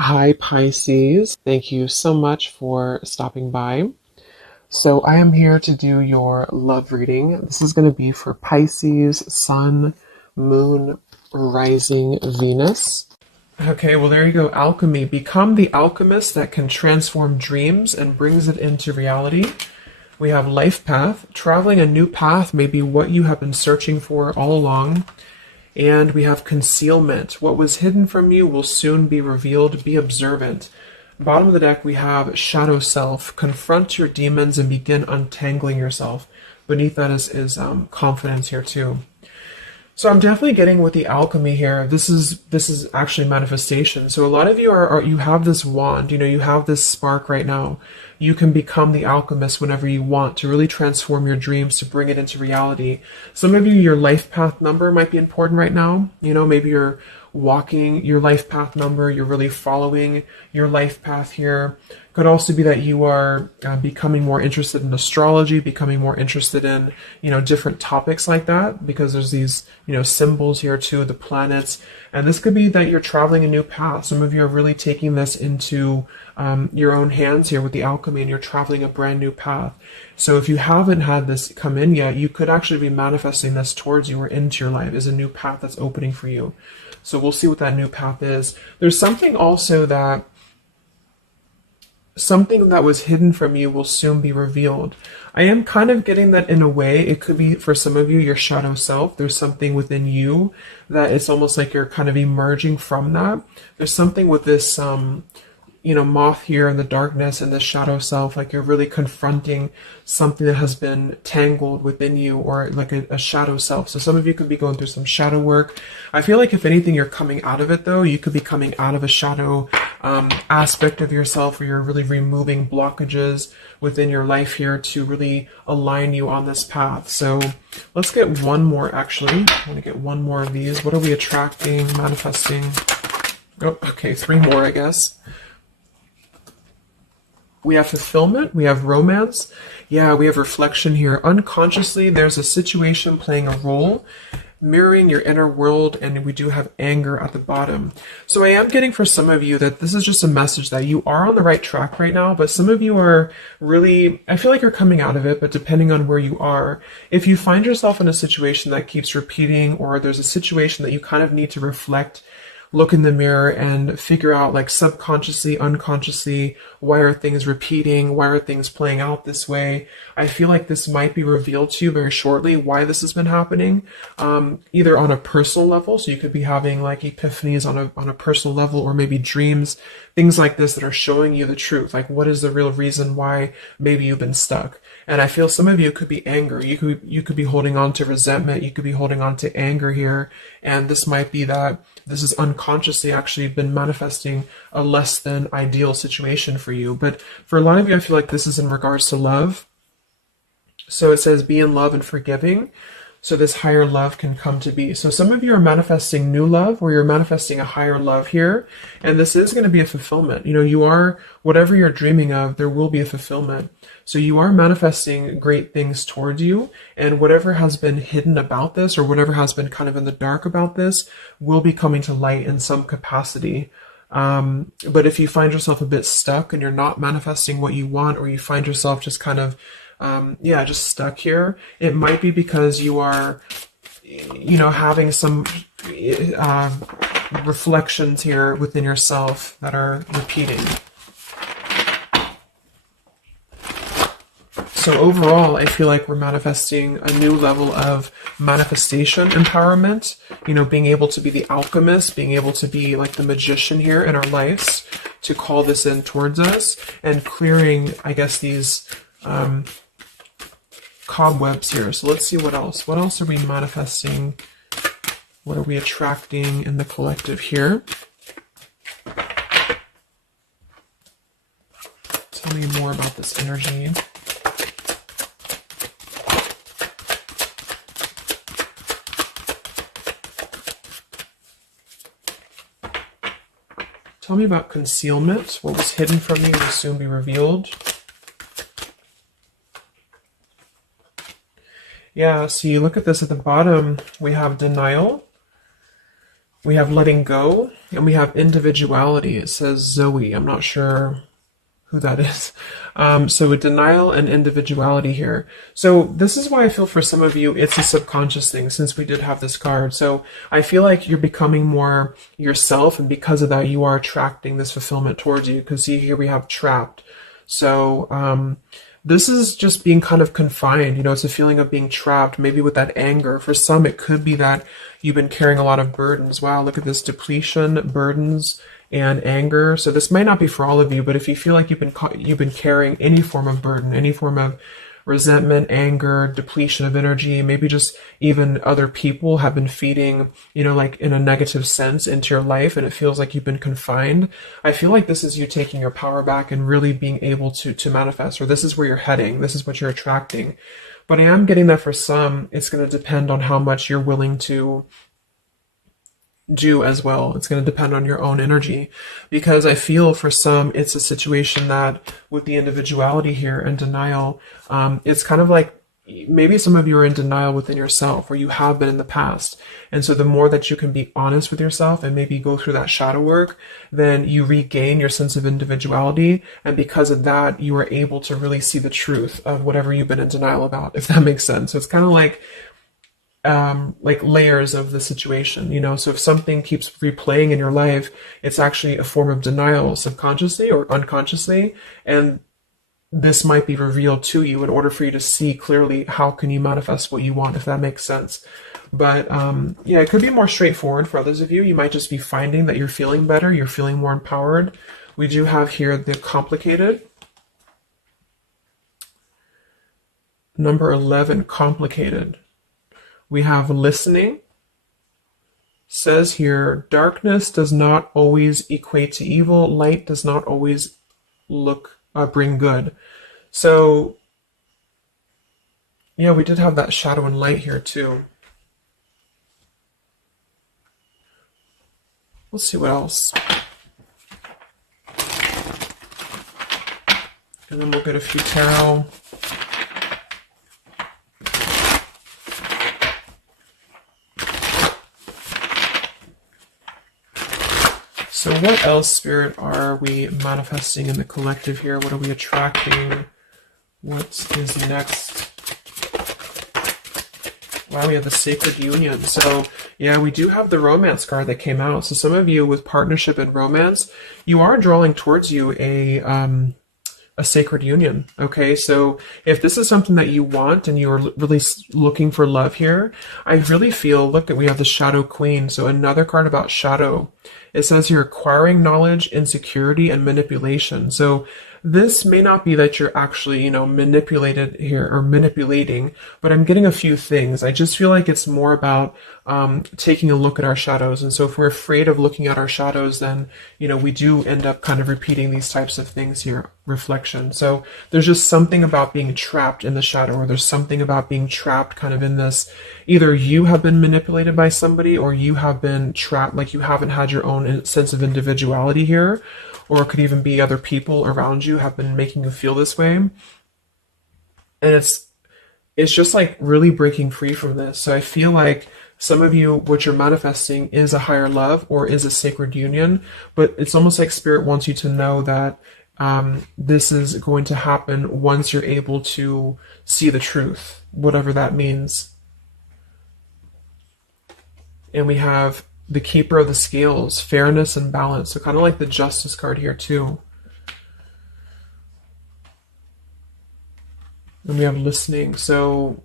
Hi, Pisces. Thank you so much for stopping by. So, I am here to do your love reading. This is going to be for Pisces, Sun, Moon, Rising, Venus. Okay, well, there you go. Alchemy. Become the alchemist that can transform dreams and brings it into reality. We have life path. Traveling a new path may be what you have been searching for all along. And we have concealment. What was hidden from you will soon be revealed. Be observant. Bottom of the deck, we have shadow self. Confront your demons and begin untangling yourself. Beneath that is confidence here too. So I'm definitely getting with the alchemy here. This is actually manifestation. So a lot of you you have this wand, you have this spark right now. You can become the alchemist whenever you want to really transform your dreams to bring it into reality. Some of you, your life path number might be important right now. Maybe you're walking your life path number, you're really following your life path here. Could also be that you are becoming more interested in astrology, becoming more interested in, different topics like that, because there's these, symbols here too, the planets. And this could be that you're traveling a new path. Some of you are really taking this into your own hands here with the alchemy, and you're traveling a brand new path. So if you haven't had this come in yet, you could actually be manifesting this towards you or into your life as a new path that's opening for you. So we'll see what that new path is. There's something also that something that was hidden from you will soon be revealed. I am kind of getting that in a way. It could be for some of you, your shadow self. There's something within you that it's almost like you're kind of emerging from that. There's something with this moth here in the darkness and the shadow self, like you're really confronting something that has been tangled within you, or like a shadow self. So some of you could be going through some shadow work. I feel like if anything, you're coming out of it though. You could be coming out of a shadow aspect of yourself where you're really removing blockages within your life here to really align you on this path. So let's get one more actually. I want to get one more of these. What are we attracting, manifesting? Oh, okay, three more, I guess. We have fulfillment, we have romance, we have reflection here. Unconsciously, there's a situation playing a role, mirroring your inner world, and we do have anger at the bottom. So I am getting for some of you that this is just a message that you are on the right track right now, but some of you are really, I feel like you're coming out of it, but depending on where you are, if you find yourself in a situation that keeps repeating, or there's a situation that you kind of need to reflect, look in the mirror and figure out, like, subconsciously, unconsciously, why are things repeating? Why are things playing out this way? I feel like this might be revealed to you very shortly why this has been happening, either on a personal level. So you could be having like epiphanies on a personal level, or maybe dreams, things like this that are showing you the truth. Like, what is the real reason why maybe you've been stuck? And I feel some of you could be anger. You could be holding on to resentment. You could be holding on to anger here. And this might be that this has unconsciously actually been manifesting a less than ideal situation for you. But for a lot of you, I feel like this is in regards to love. So it says, be in love and forgiving, so this higher love can come to be. So some of you are manifesting new love, or you're manifesting a higher love here. And this is going to be a fulfillment. You are, whatever you're dreaming of, there will be a fulfillment. So you are manifesting great things towards you, and whatever has been hidden about this, or whatever has been kind of in the dark about this, will be coming to light in some capacity. But if you find yourself a bit stuck and you're not manifesting what you want, or you find yourself just kind of just stuck here, it might be because you are, having some reflections here within yourself that are repeating. So overall, I feel like we're manifesting a new level of manifestation empowerment, being able to be the alchemist, being able to be like the magician here in our lives, to call this in towards us, and clearing, I guess, these cobwebs here. So let's see what else. What else are we manifesting? What are we attracting in the collective here? Tell me more about this energy. Tell me about concealment. What was hidden from you will soon be revealed. Yeah, so you look at this at the bottom, we have denial, we have letting go, And we have individuality. It says Zoe. I'm not sure who that is. So denial and individuality here. So this is why I feel for some of you, it's a subconscious thing since we did have this card. So I feel like you're becoming more yourself. And because of that, you are attracting this fulfillment towards you. Because see, here we have trapped. So this is just being kind of confined. You know, it's a feeling of being trapped, maybe with that anger. For some, it could be that you've been carrying a lot of burdens. Wow, look at this depletion, burdens, and anger. So this might not be for all of you, but if you feel like you've been carrying any form of burden, any form of resentment, anger, depletion of energy, maybe just even other people have been feeding, you know, like in a negative sense into your life and it feels like you've been confined. I feel like this is you taking your power back and really being able to manifest, or this is where you're heading. This is what you're attracting. But I am getting that for some, it's going to depend on how much you're willing to do as well. It's going to depend on your own energy, because I feel for some it's a situation that with the individuality here and denial, it's kind of like maybe some of you are in denial within yourself, or you have been in the past. And so the more that you can be honest with yourself and maybe go through that shadow work, then you regain your sense of individuality. And because of that, you are able to really see the truth of whatever you've been in denial about, if that makes sense. So it's kind of like layers of the situation, you know. So if something keeps replaying in your life, it's actually a form of denial subconsciously or unconsciously, and this might be revealed to you in order for you to see clearly how can you manifest what you want, if that makes sense. But yeah, it could be more straightforward for others of you. You might just be finding that you're feeling better, you're feeling more empowered. We do have here the complicated. Number 11, complicated. We have listening. Says here, darkness does not always equate to evil. Light does not always bring good. So, yeah, we did have that shadow and light here too. Let's see what else. And then we'll get a few tarot. So what else, Spirit, are we manifesting in the collective here? What are we attracting? What is next? Wow, we have the sacred union. So yeah, we do have the romance card that came out. So some of you with partnership and romance, you are drawing towards you a sacred union. Okay, so if this is something that you want and you're really looking for love here, I really feel, look, we have the Shadow Queen. So another card about shadow. It says here, acquiring knowledge, insecurity, and manipulation. So this may not be that you're actually, you know, manipulated here or manipulating, but I'm getting a few things. I just feel like it's more about taking a look at our shadows. And so if we're afraid of looking at our shadows, then, you know, we do end up kind of repeating these types of things here, reflection. So there's just something about being trapped in the shadow, or there's something about being trapped kind of in this, either you have been manipulated by somebody or you have been trapped, like you haven't had your own sense of individuality here. Or it could even be other people around you have been making you feel this way. And it's just like really breaking free from this. So I feel like some of you, what you're manifesting is a higher love or is a sacred union, but it's almost like Spirit wants you to know that this is going to happen once you're able to see the truth, whatever that means. And we have the Keeper of the Scales, fairness and balance. So kind of like the Justice card here too. And we have listening. So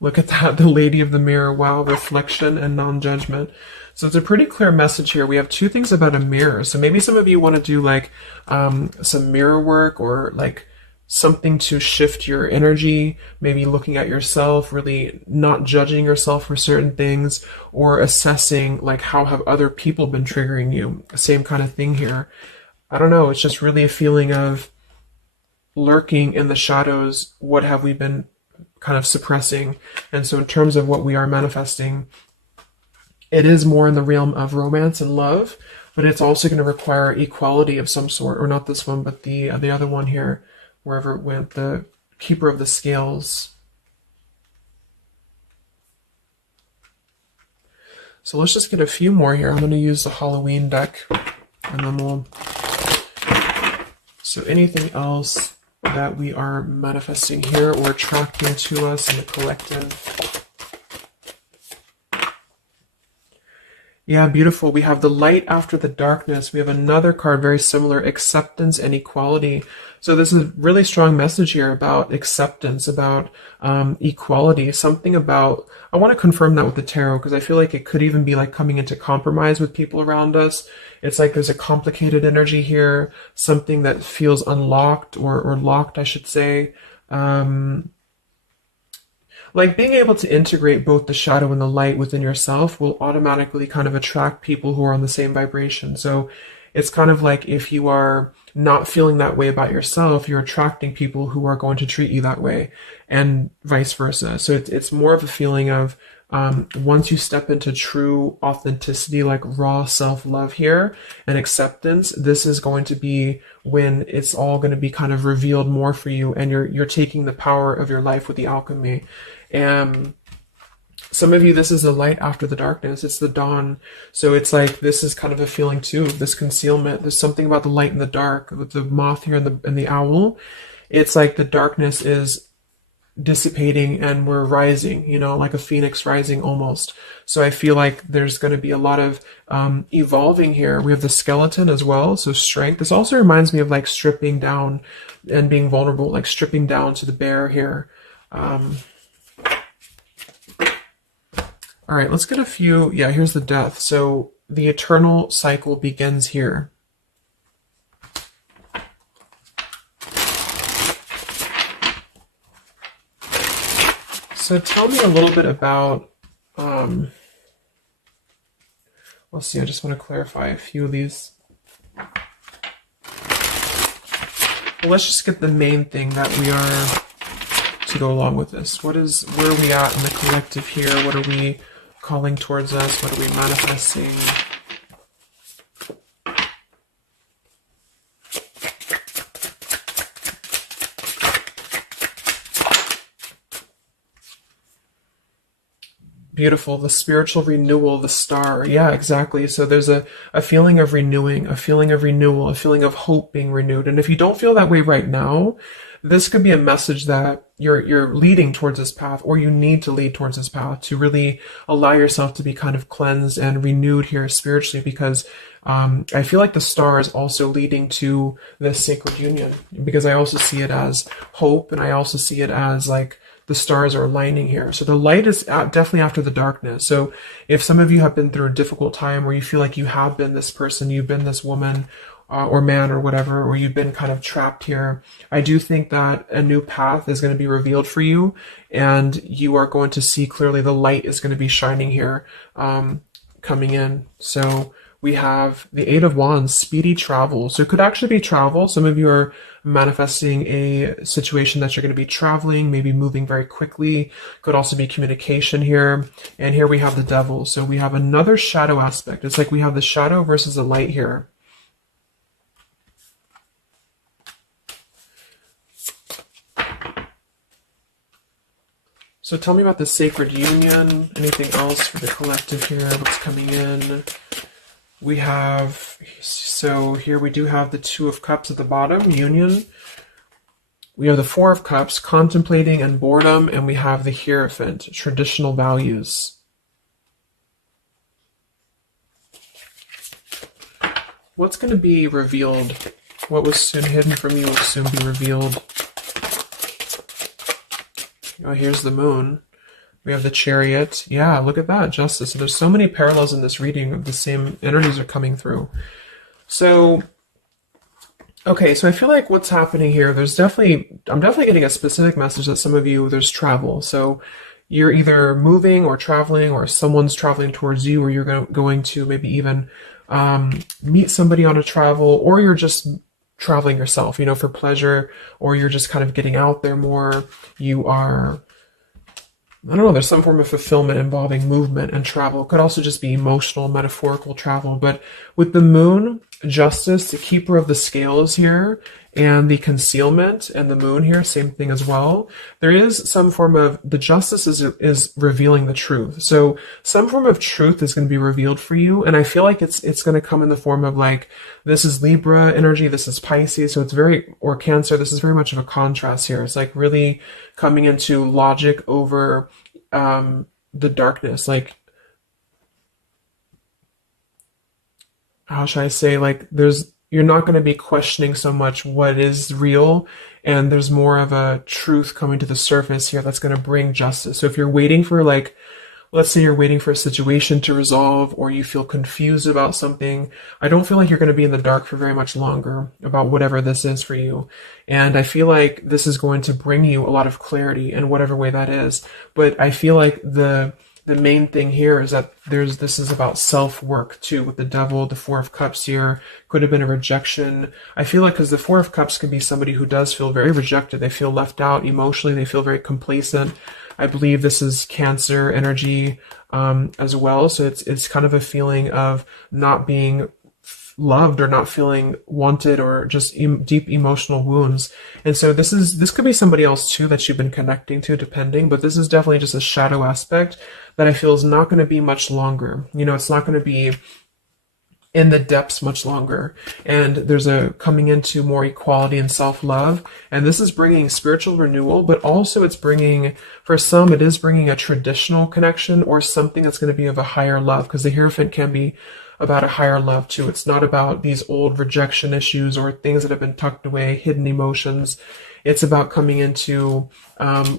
look at that, the Lady of the Mirror. Wow, reflection and non-judgment. So it's a pretty clear message here. We have two things about a mirror. So maybe some of you want to do like some mirror work, or like something to shift your energy, maybe looking at yourself, really not judging yourself for certain things, or assessing like how have other people been triggering you. Same kind of thing here. I don't know, it's just really a feeling of lurking in the shadows. What have we been kind of suppressing? And so in terms of what we are manifesting, it is more in the realm of romance and love, but it's also going to require equality of some sort, or not this one, but the other one here, wherever it went, the Keeper of the Scales. So let's just get a few more here. I'm going to use the Halloween deck, and then we'll... So anything else that we are manifesting here or attracting to us in the collective? Yeah, beautiful. We have the light after the darkness. We have another card very similar, acceptance and equality. So this is a really strong message here about acceptance, about equality, something about, I want to confirm that with the tarot because I feel like it could even be like coming into compromise with people around us. It's like there's a complicated energy here, something that feels unlocked or locked, I should say. Like being able to integrate both the shadow and the light within yourself will automatically kind of attract people who are on the same vibration. So it's kind of like if you are not feeling that way about yourself, you're attracting people who are going to treat you that way and vice versa. So it's more of a feeling of once you step into true authenticity, like raw self-love here and acceptance, this is going to be when it's all going to be kind of revealed more for you, and you're taking the power of your life with the alchemy. And some of you, this is the light after the darkness. It's the dawn. So it's like, this is kind of a feeling too, this concealment. There's something about the light and the dark with the moth here and the owl. It's like the darkness is dissipating and we're rising, you know, like a phoenix rising almost. So I feel like there's going to be a lot of evolving here. We have the skeleton as well. So strength. This also reminds me of like stripping down and being vulnerable, like stripping down to the bare here. All right, let's get a few. Yeah, here's the death. So the eternal cycle begins here. So tell me a little bit about, let's see, I just want to clarify a few of these. Well, let's just get the main thing that we are to go along with this. Where are we at in the collective here? What are we calling towards us? What are we manifesting? Beautiful. The spiritual renewal, the star. Yeah, exactly. So there's a feeling of renewing, a feeling of renewal, a feeling of hope being renewed. And if you don't feel that way right now, this could be a message that you're leading towards this path, or you need to lead towards this path to really allow yourself to be kind of cleansed and renewed here spiritually, because I feel like the star is also leading to this sacred union, because I also see it as hope, and I also see it as like the stars are aligning here. So the light is definitely after the darkness. So if some of you have been through a difficult time where you feel like you have been this person, you've been this woman or man or whatever, or you've been kind of trapped here, I do think that a new path is going to be revealed for you, and you are going to see clearly the light is going to be shining here, coming in. So we have the Eight of Wands, speedy travel. So it could actually be travel. Some of you are manifesting a situation that you're going to be traveling, maybe moving very quickly. Could also be communication here. And here we have the Devil. So we have another shadow aspect. It's like we have the shadow versus the light here. So tell me about the sacred union. Anything else for the collective here? What's coming in? We have, so here we do have the Two of Cups at the bottom, union. We have the Four of Cups, contemplating and boredom, and we have the Hierophant, traditional values. What's going to be revealed? What was soon hidden from you will soon be revealed. Oh, here's the Moon. We have the Chariot. Yeah, look at that, Justice. So there's so many parallels in this reading of the same energies are coming through. So, okay, so I feel like what's happening here, I'm definitely getting a specific message that some of you, there's travel. So you're either moving or traveling, or someone's traveling towards you, or you're going to maybe even meet somebody on a travel, or you're just traveling yourself, you know, for pleasure, or you're just kind of getting out there more. You are, I don't know, there's some form of fulfillment involving movement and travel. It could also just be emotional, metaphorical travel. But with the Moon, Justice, the keeper of the scales here, and the concealment, and the moon here, same thing as well. There is some form of, the justice is revealing the truth. So some form of truth is going to be revealed for you, and I feel like it's going to come in the form of like, this is Libra energy, this is Pisces, so it's very, or Cancer, this is very much of a contrast here. It's like really coming into logic over the darkness, like, how should I say, like you're not going to be questioning so much what is real, and there's more of a truth coming to the surface here that's going to bring justice. So if you're waiting for, like, let's say you're waiting for a situation to resolve, or you feel confused about something, I don't feel like you're going to be in the dark for very much longer about whatever this is for you. And I feel like this is going to bring you a lot of clarity in whatever way that is. But I feel like the main thing here is that this is about self-work too, with the Devil. The Four of Cups here could have been a rejection. I feel like, because the Four of Cups can be somebody who does feel very rejected. They feel left out emotionally. They feel very complacent. I believe this is Cancer energy as well. So it's kind of a feeling of not being loved, or not feeling wanted, or just deep emotional wounds. And so this could be somebody else too that you've been connecting to, depending, but this is definitely just a shadow aspect that I feel is not going to be much longer. You know, it's not going to be in the depths much longer. And there's a coming into more equality and self-love. And this is bringing spiritual renewal, but also it's bringing, for some, it is bringing a traditional connection, or something that's going to be of a higher love, because the Hierophant can be about a higher love too. It's not about these old rejection issues or things that have been tucked away, hidden emotions. It's about coming into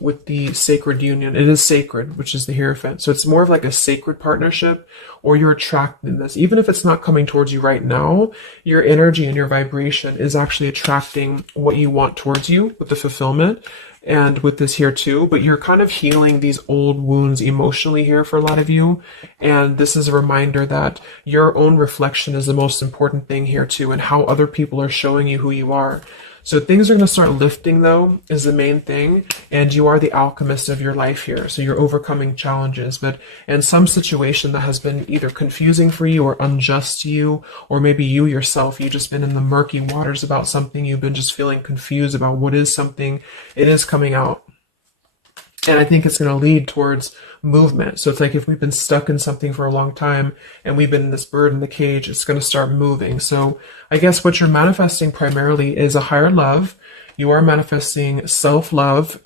with the sacred union. It is sacred, which is the Hierophant. So it's more of like a sacred partnership, or you're attracting this. Even if it's not coming towards you right now, your energy and your vibration is actually attracting what you want towards you with the fulfillment. And with this here too, but you're kind of healing these old wounds emotionally here for a lot of you. And this is a reminder that your own reflection is the most important thing here too, and how other people are showing you who you are. So things are going to start lifting, though, is the main thing. And you are the alchemist of your life here. So you're overcoming challenges. But in some situation that has been either confusing for you or unjust to you, or maybe you yourself, you've just been in the murky waters about something, you've been just feeling confused about what is something, it is coming out. And I think it's going to lead towards movement. So it's like if we've been stuck in something for a long time and we've been in this bird in the cage, it's going to start moving. So I guess what you're manifesting primarily is a higher love. You are manifesting self-love,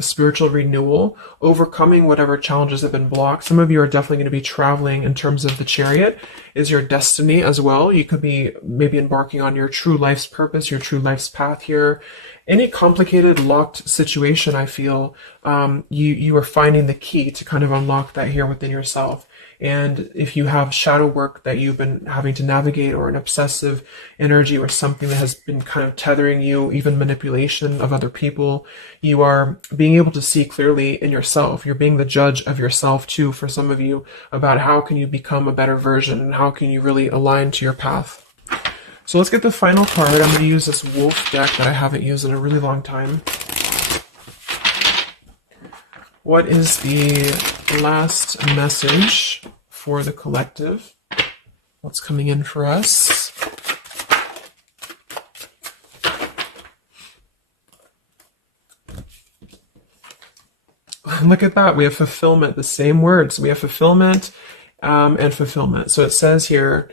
spiritual renewal, overcoming whatever challenges have been blocked. Some of you are definitely going to be traveling in terms of the Chariot is your destiny as well. You could be maybe embarking on your true life's purpose, your true life's path here. Any complicated, locked situation, I feel, you are finding the key to kind of unlock that here within yourself. And if you have shadow work that you've been having to navigate, or an obsessive energy, or something that has been kind of tethering you, even manipulation of other people, you are being able to see clearly in yourself. You're being the judge of yourself too, for some of you, about how can you become a better version, and how can you really align to your path. So let's get the final card. I'm going to use this wolf deck that I haven't used in a really long time. What is the last message for the collective? What's coming in for us? Look at that. We have fulfillment, the same words. We have fulfillment and fulfillment. So it says here,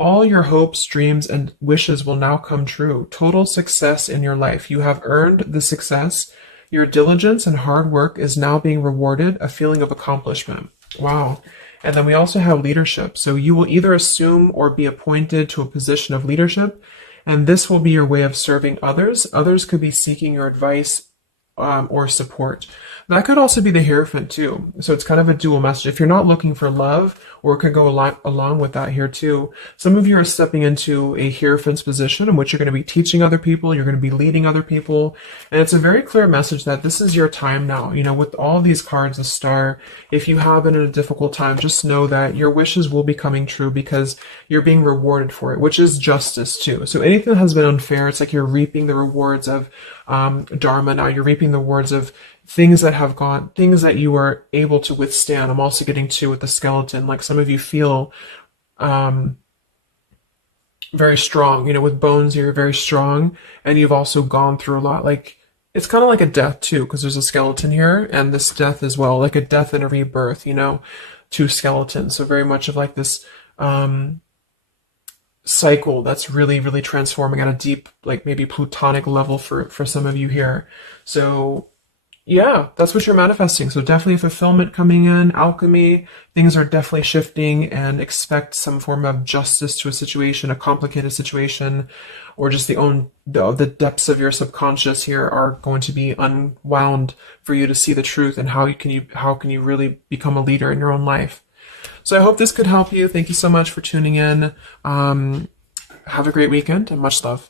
all your hopes, dreams, and wishes will now come true. Total success in your life. You have earned the success. Your diligence and hard work is now being rewarded, a feeling of accomplishment. Wow. And then we also have leadership. So you will either assume or be appointed to a position of leadership, and this will be your way of serving others. Others could be seeking your advice or support. That could also be the Hierophant too. So it's kind of a dual message. If you're not looking for love, or it could go along with that here too. Some of you are stepping into a Hierophant's position in which you're going to be teaching other people, you're going to be leading other people. And it's a very clear message that this is your time now. You know, with all these cards, the Star, if you have been in a difficult time, just know that your wishes will be coming true because you're being rewarded for it, which is justice too. So anything that has been unfair, it's like you're reaping the rewards of Dharma now. You're reaping the rewards of things that have gone, things that you are able to withstand. I'm also getting to with the skeleton, like some of you feel very strong, you know, with bones, you're very strong, and you've also gone through a lot. Like, it's kind of like a death too, because there's a skeleton here, and this death as well, like a death and a rebirth, you know, two skeletons. So very much of like this cycle that's really, really transforming at a deep, like maybe plutonic level for some of you here. So yeah, that's what you're manifesting. So definitely fulfillment coming in, alchemy, things are definitely shifting, and expect some form of justice to a situation, a complicated situation, or just the depths of your subconscious here are going to be unwound for you to see the truth and how can you really become a leader in your own life. So I hope this could help you. Thank you so much for tuning in. Have a great weekend and much love.